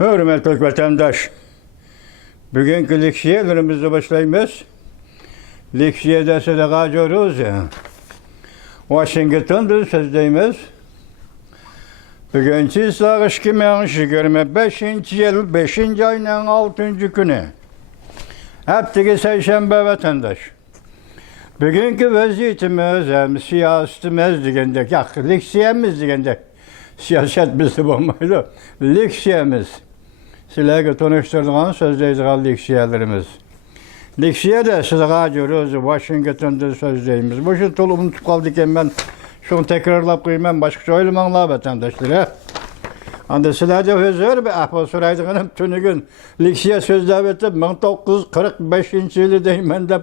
Hürmetli vatandaş, bugünkü leksiyelerimizi başlayımız. Leksiyede sıdağa görüyoruz ya. Washington'da sözdeyimiz. Bugünkü ıslahı 2025 yıl 5. ayının 6. günü. Hepteki Seyşembe vatandaş. Bugünkü vaziyetimiz hem siyasetimiz digendek, leksiyemiz digendek. Siyaset bizi bulmaydı. Leksiyemiz. Sizlerle tanıştırdığın sözdeydiğin leksiyelerimiz. Leksiyede sıdağa görüyoruz, Washington'da sözdeyimiz. Bu şu tolu unutup kaldıkken ben şunu tekrarlap koyayım, başka söylemanlar vatandaşlara. Anda sizlerce özür bir ahval soraydığım tünügün leksiye sözler ettim, 1945 yılı deyim ben de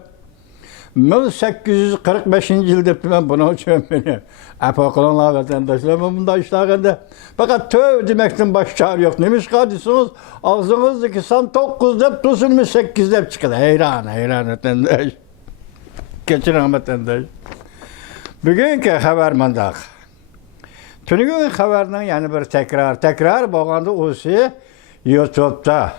1845 yılda ben bunu açıyorum beni. Apa kılanlar vatandaşlar bunda işlerinde. Fakat töv demekten baş çağrı yok. Neymiş kardeşsiniz? Ağzınızdaki san 9 dep tusulmuş 8 dep çıkıyor. Hayran vatandaş. Geçiren vatandaş. Bugünkü haber mandak. Tünügün haberinin yani bir tekrar bağlandı olsa YouTube'da.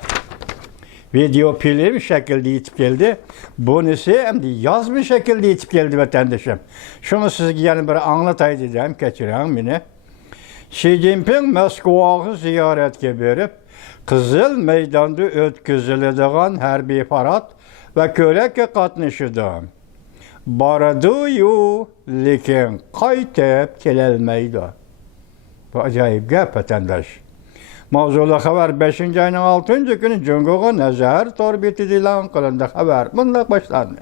Video film şekilde yetip geldi. Bunisi hem de yazmış şekilde yetip geldi vatandaşım. Şunu size yani bir anlatayım diyeceğim, geçireyim beni. Xi Jinping Moskova'yı ziyaretke berip, Kızıl Meydan'da ötküzülediğin harbiy parad ve körekke katnaşıdı. Baradı-yu, lekin qaytib kelelmeydi. Bu acayip gap vatandaş. Mavzulu haber 5. ayının 6. günü Cungo'ga nazar torbeti dilan kılındı haber. Bununla başlandı.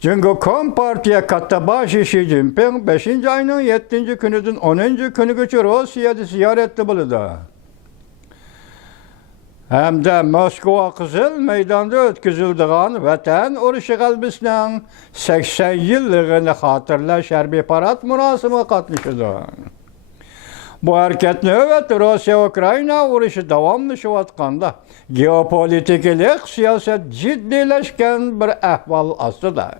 Cungo Kompartiya Kattabaşı Xi Jinping 5. ayının 7. günüdün 10. günü geçir Rusya'da ziyaretli bulundu. Hem de Moskova Kızıl Meydan'da ötküzüldüğün Vatan Uruşu Galbisi'nin 80 yıllığını hatırlaş harbiy parad murasımı katmışıdı. Bu hareket nöbet Rusya-Ukrayna uruşu davamlaşıvatkanda geopolitiklik siyaset ciddileşken bir ahval aslında.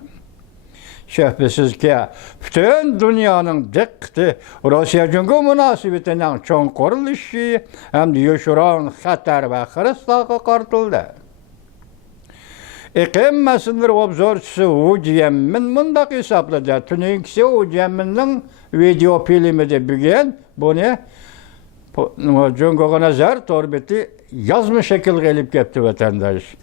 Şüphesiz ki bütün dünyanın dikkati Rusya-Cungo münasebetinin çoğun kuruluşu hem de yaşaran hatar ve hırslığa kartıldı. İqlim meseleleri obzorçusu Wu Jianmin mundaq hesapladı. Tüninkisi Wu Jianmin'in video filmi de bugün bunu Cungo'ga nazar torbeti yazma şekil gelip kepti vatandaş.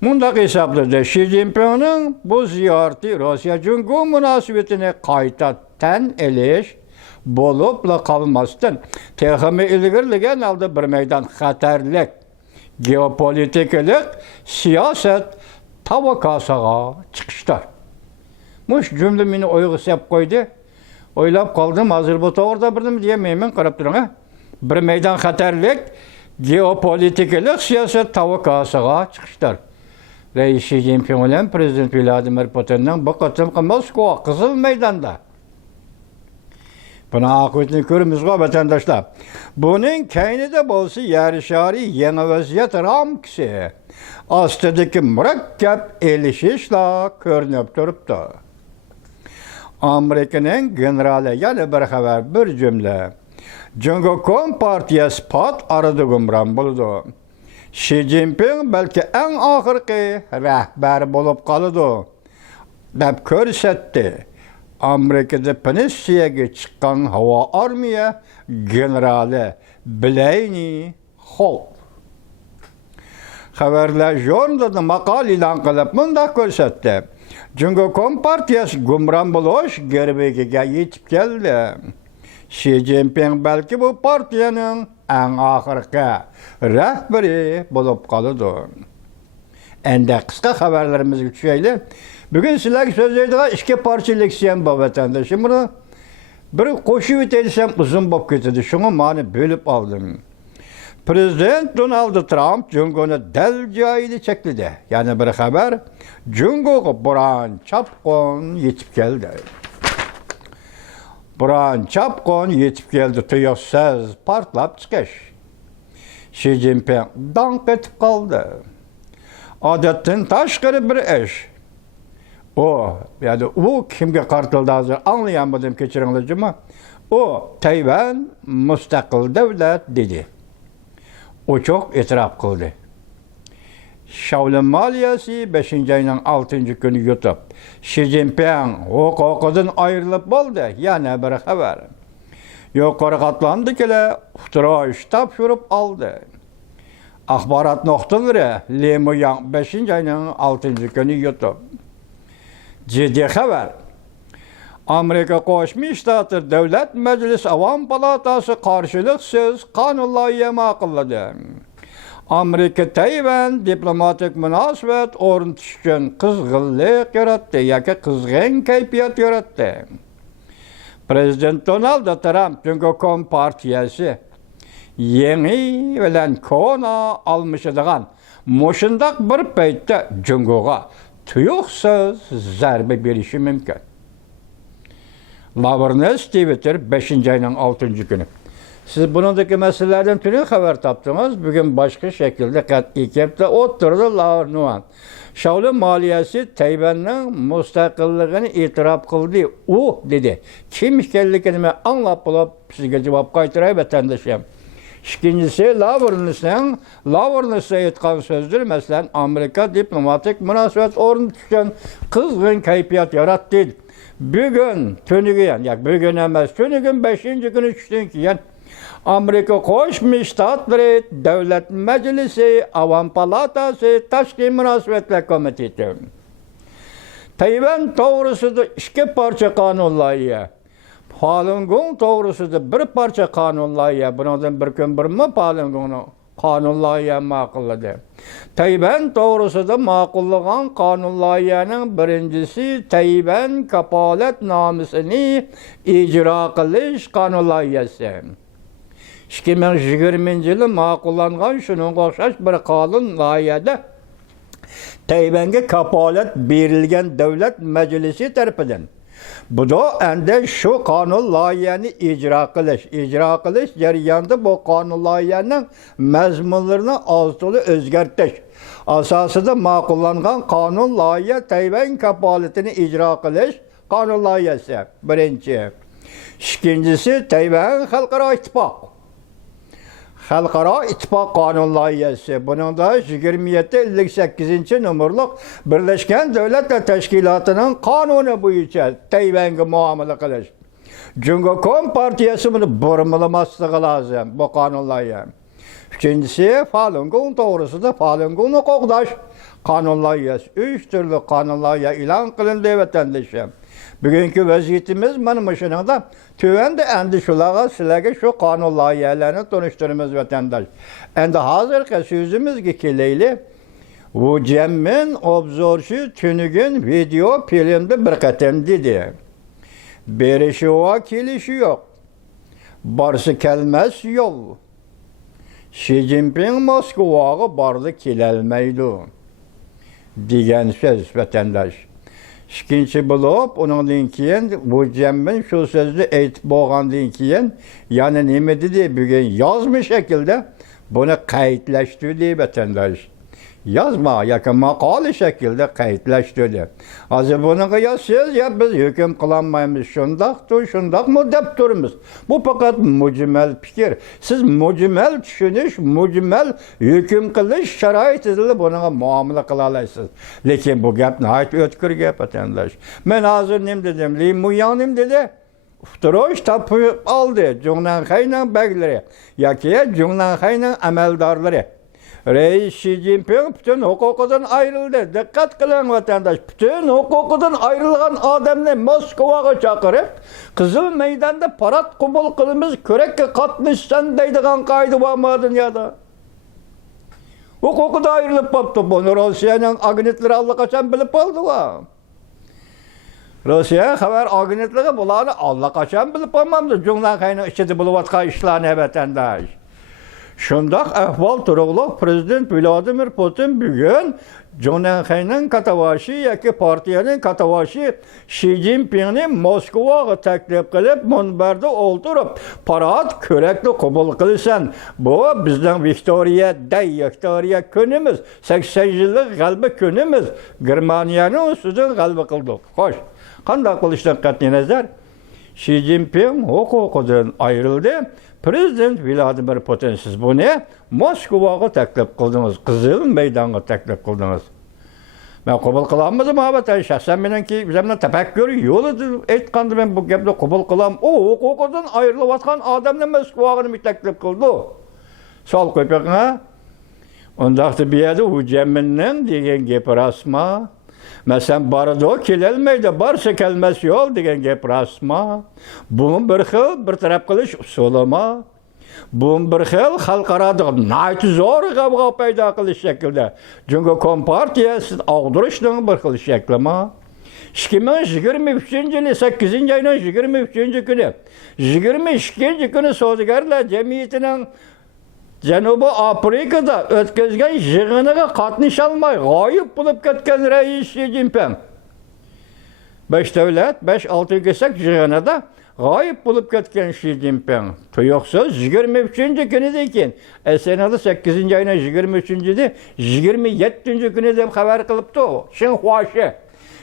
Mundaq hesapladı. Xi Jinping'in bu ziyareti Rusya-Cungo münasebetine qayta ten eliş bolupla kalmasın. Tehimi ilgirligen aldı bir meydan hatarlik. Geopolitiklik siyaset tabakasıga çıkışlar. Muş cümle meni oyğu sep koydu. Oylap kaldım hazır bu orada birdim diyemeyim qarap durun. Bir meydan hatarlik geopolitiklik siyaset tabakasıga çıkışlar. Ve Xi Jinping ile Prezident Vladimir Putin'in bu katılımı Moskova Kızıl Meydan'da. Buna akıbetini görürüz vatandaşlar. Bunun kaynağı da bolsa yarışarı yeni vaziyet ramkisi. Aslındaki murakkep elişişle görünüp duruptu. Amerika'nın generali yani bir haber bir cümle. Cungo Kompartiyası pat aradı gümran buldu. Xi Jinping belki en ahırki rehber bulup kalıdı. Dep körsetti. Amerika'da Penisya'ya çıkan hava armiya generali Blayne Hall. Haberler jurnalda makal ilan kılıp mundaq körsetti. Cungo Kompartiyası gümran buluş gerbekiga yetip geldi. Xi Jinping belki bu partiyanın en ahırki rehberi bulup kalıdı. Ende kısa haberlerimiz güçlüyle. Bugün sizlerle sözleydiğim iki parça leksiyen bu vatandaşım. Bunu bir koşu biteysem uzun bop getirdi. Şunu mani bölüp aldım. Prezident Donald Trump Cungo'nu del cayili çekledi. Yani bir haber Cungo'ga buran çapkon yetip geldi. Buran çapkon yetip geldi. Tuyuksuz partlap çıkış. Xi Jinping dank etip kaldı. Adetten taşkırı bir iş. O, yani o kimge kartıldı hazır anlayamadım keçirinlicimi. O Tayvan müstakil devlet dedi. O çok itiraf kıldı. Shaolin maliyesi 5. ayının 6. günü yutup, Xi Jinping hukukudan ayrılıp oldu. Yana bir haber. Yukarı katlandı kele, uhtira ştab şurup aldı. Akbarat noktaları Limu Yang 5. ayının 6. günü yutup. Ciddi haber. Amerika Koşmuş Ştatları Devlet Meclisi Avam Palatası karşılıksız kanunlayı maqılladı. Amerika Tayvan diplomatik münasebet ornatish uchun qizg'inlik yaratdi yoki qizg'in kayfiyat yaratdi. Prezident Donald Trump Cumhuriyet Partiyasi yeni bilan kona almışıdığan moşundaq bir paytda Cumhuriyet'e tuyuqsiz zarba berishi mumkin. Lavrnes Twitter 5. ayının 6. günü. Siz bunundaki meselelerden türlü haber taptınız. Bugün başka şekilde kat'i kepte oturdu Lavrnuan. Shaolin maliyesi Tayvan'ın müstakilliğini itiraf kıldı. O dedi. Kim işkellikini anlap bulup sizge cevap kaytırayı vatandaşım. İkincisi Lavrnes'e etkan sözdür. Mesela Amerika diplomatik münasebet ornatışın kızgın kayfiyat yarattı. Bugün tönügen, ya bugün emez, tönügen 5. günü düştün ki Amerika Koşmuş Ştatları Devlet Meclisi Avam Palatası Taşkil Münasebetler Komitesi. Tayvan doğrusu da iki parça kanunlayı. Falun Gong doğrusu da bir parça kanunlayı. Bundan bir gün bir mi Falun Gong'u kanunlayı maqılladı. Tayvan doğrusu da maqıllagan kanunlayının birincisi Tayvan kapalet namusini icra qilish kanunlayısı. 2020 yılı maqullangan şunun o'xshash bir qonun loyihada Tayvanga kapolat berilgan davlat majlisi tarafidan. Bu da endi şu qonun loyihani icra qilish jarayonida bu qonun loyihaning mazmunlarini oz-to'la o'zgartirish asosida maqullangan qonun loyiha Tayvan kapolatini icra qilish qonun loyihasi birinchi. İkincisi Tayvan Xalqaro ittifoq. Xalqaro ittifoq qonun loyihasi. Bunun da 2758 numurluq Birleşken Devletler Teşkilatı'nın kanunu bo'yicha Tayvanga muomala qilish. Cumhuriyet Partiyasi buni burmalamaslığı lazım bu qonun loyiha. Üçüncüsü Falun Gong doğrusunda Falun Gong'u qo'g'dash qonun loyihasi. 3 türlü qonun loyiha e'lon qilindi vatandaşım. Bugünkü vaziyetimiz mana shuningda tövende endi shularga sizlarga shu qonun loyihalarini tanishtiramiz vatandaş. Endi hozirgi so'zimizga kelaylik. Bu Cemmin obzorchi tünügün video filmde bir qatam dedi. Berishi va kelishi yo'q. Borsi kelmas yol. Xi Jinping Moskvaga bordi kelolmaydi degan so'z vatandaş. İkinci bo'lib, undan keyin bu Cemmin shu so'zni aytib bo'lgandan keyin yana nima dedi? Bugun yozma shaklda buni qaydlashtirdi vatandaş. Yazma, yoki maqola shaklda qaydlashtirdi. Hozir buni ya siz ya biz hukm qilolmaymiz, shundaqmi deb turibmiz. Bu faqat mujmal fikr. Siz mujmal tushunish, mujmal hukm qilish sharoitida bunaqa muomala qila olasiz. Lekin bu gap nihoyat o'tkir gap vatandaş. Men hozir nim dedim, Limu Yang nim dedi. Uftorosh topib oldi Junlanxayning baglari yoki Junlanxayning amaldorlari. Reis Xi Jinping bütün hukukudan ayrıldı. Dikkat kılın vatandaş. Bütün hukukudan ayrılgan adamını Moskvaga çağırıp Kızıl Meydan'da parat kubul kılımız körekke katmışsan deydiğen kaydı var dünyada. Hukukuda ayrılıp babdı bunu. Rusya'nın agnetleri allakaçan bilip oldu var. Rusya haber agnetleri bulanı allakaçan bilip olmamdı. Junlanxayning içinde buluvatkan işlerini vatandaş. Şundaq ahval turuqluq Prezident Vladimir Putin bugün Junlanxayning katavashi yoki partiyaning katavashi Xi Jinpingni Moskvaga taklif qilib, munbarda o'ltirib, parad ko'rakni qabul qilsan. Bu bizning Viktoriya kunimiz, 80 yillik g'alaba kunimiz. Germaniyaning ustidan g'alaba qildik. Xo'sh, qanday qilishdan qat'iy nazar Xi Jinping hukukudan ayrıldı. Prezident Vladimir Putin siz bunu Moskvaga taklif kıldınız. Kızıl Meydan'a taklif kıldınız. Ben kabul kılammadım abi. Şahsen menenki bizimle tefekkür yolu etkandı ben bu gepde kabul kılam. O hukukudan ayrılıp atkan adamla Moskvaga bir taklif kıldı. Sol köpeğine ondaqda bir yerde o cemminden degen gep rasma. Mesela barıda o kelelmeydi, barsa kelmesi yol degen gep rasma. Bunun bir xil bir taraf qilish usulama. Bunun bir xil xalqarada nayt zor gavga payda qilish şekilde. Çünkü kompartiyasi ağdırışning bir xil şeklima. 2023 yılı 8. ayının 23. günü 22. günü Savdigarlar Cemiyeti'nin Janubi Afrikada o'tkazgan yig'iniga qatnasholmay g'oyib bo'lib ketgan rais Xi Jinping. 5 davlat, 5-6 kesak yig'inida g'oyib bo'lib ketgan Xi Jinping. Tuyuqsiz 23. kunidan keyin senada 8. ayning 23-da 27 kuni deb xabar qilibdi. Xinhuashi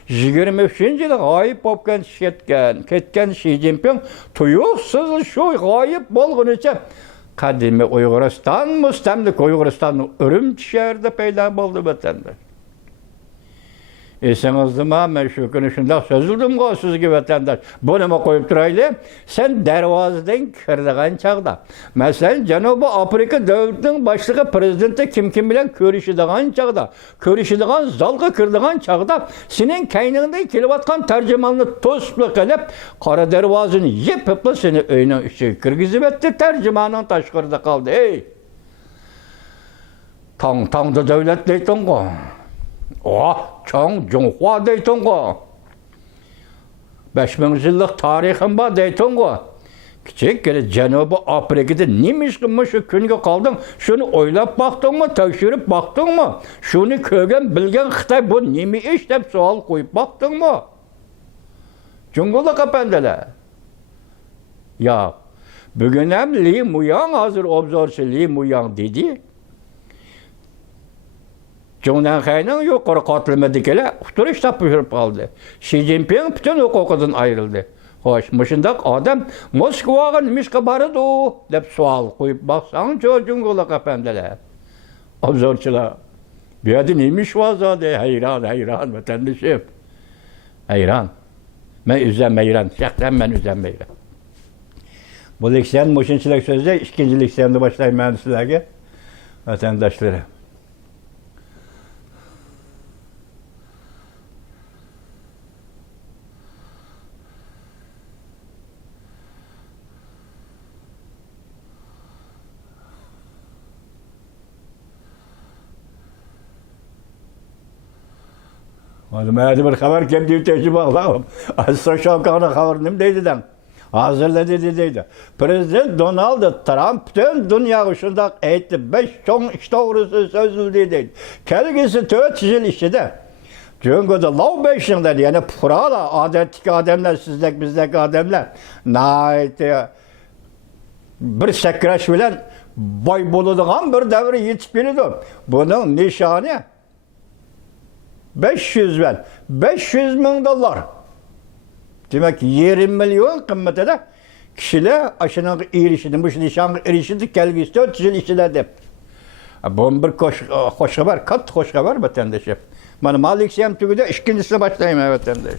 23-yilda g'oyib bo'lib ketgan Xi Jinping tuyuqsiz shu g'oyib bo'lgunicha Kadimi Uyg'uriston, mustamlik Uyg'uristonning Urumchi shahrida paydo bo'ldi vatandosh. Esingizdami, men shu kuni shundoq so'zildim-ku sizga vatandosh. Buni qo'yib turayli. Sen darvozadan kirdigan chaqda, masalan, Janubiy Afrika davlatining boshlig'i prezidenti kim bilan ko'rishadigan chaqda, ko'rishadigan zalga kirdigan chaqda, sening kayningdan kelayotgan tarjimonni to'sib qilib, qora darvozani yepib seni uyning ichiga kirgizib etdi, tarjimonning tashqarida qoldi. Ey! Tongda davlat deytin-ku. Çoğun Cunhua deytin ki. 5000 yıllık tarixim var deytin ki. Küçük gele Janubi Afrika'da neymiş ki şu künge kaldın? Şunu oylap baktın mı? Tekşirip baktın mı? Şunu kögen bilgen Xitay bu nemi iş deyip sual koyup baktın mı? Cunguluk efendiler. Ya bugün hem Li Muyang hazır obzorçu Li Muyang dedi. Cumhurbaşkanının yukarı katılmadıkıyla uçturuş tapışırıp kaldı. Xi Jinping bütün hukukudan ayrıldı. Hoş, müşündak adam Moskva'ya nimişke barıdı deyip sual koyup baksan Cumhurbaşkanı efendiler. Obzorçular. Bir adı neymiş var zaten? Hayran vatandaşım. Hayran. Ben üzülmeyran. Şahsen ben üzülmeyran. Bu leksiyon müşünçilik sözde ikinci leksiyonda başlayayım mühendislerge vatandaşları. Hadi bir haber kendi tecrübe alalım. Asla şokağına haber ne deydi? Hazırla dedi. Prezident Donald Trump bütün dünya ışında etti. 5 çok iş doğrusu sözlü dedi. Kelgisi 4 yıl içinde. Çünkü de lav 5 yılda yani pırala adetteki adamlar bizdeki adamlar. Nait bir sekreş bilen boy buluduğun bir devre yetip biridir. Bunun nişanı 500 bin dolar. Demek ki 20 milyon kıymetinde kişiler aşının erişidi, bu nişanı erişidi, kelgisi 4 yıl içinde. Bu bir hoş haber, kat hoş haber vatandaşım. Bana malik siyem tügüde, ikincisine başlayayım vatandaş.